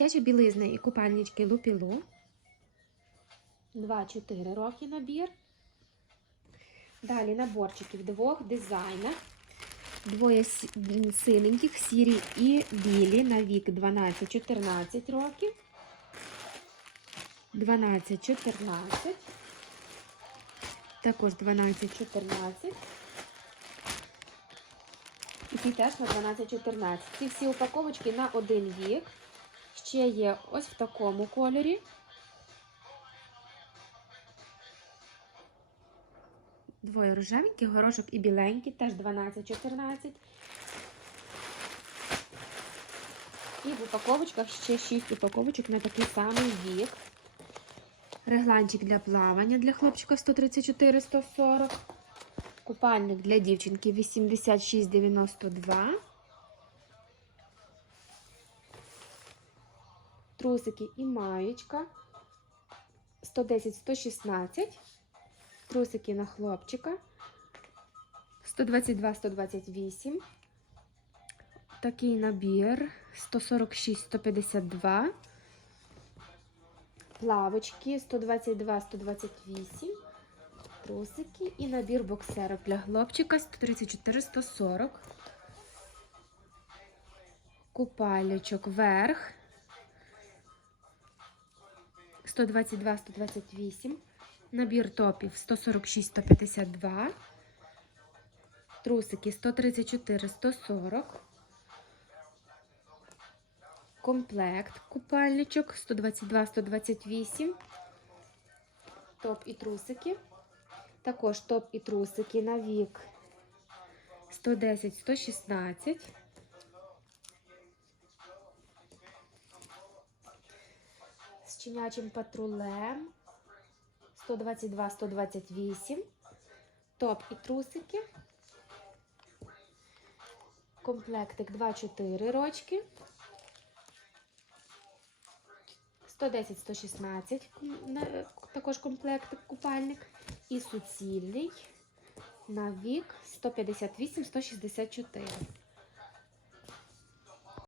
Дитячі білизни і купальнички Лупілу. 2-4 роки набір. Далі наборчики в двох дизайнах. Двоє синеньких, сірі і білі на вік 12-14 років. 12-14. Також 12-14. І ці теж на 12-14. Ці всі упаковочки на один вік. Ще є ось в такому кольорі. Двоє рожевеньких, горошок і біленький, теж 12-14. І в упаковочках ще 6 упаковочок на такий самий вік. Регланчик для плавання для хлопчика 134-140. Купальник для дівчинки 86,92. Трусики і маєчка 110-116. Трусики на хлопчика 122-128. Такий набір 146-152. Плавочки 122-128. Трусики і набір боксерок для хлопчика 134-140. Купальничок верх 122-128. Набір топів 146-152. Трусики 134-140. Комплект купальничок 122-128. Топ і трусики. Також топ і трусики на вік 110-116. Чинячим патрулем 122-128. Топ і трусики. Комплектик 2-4 рочки. 110-116. Також комплектик купальник. І суцільний на вік 158-164.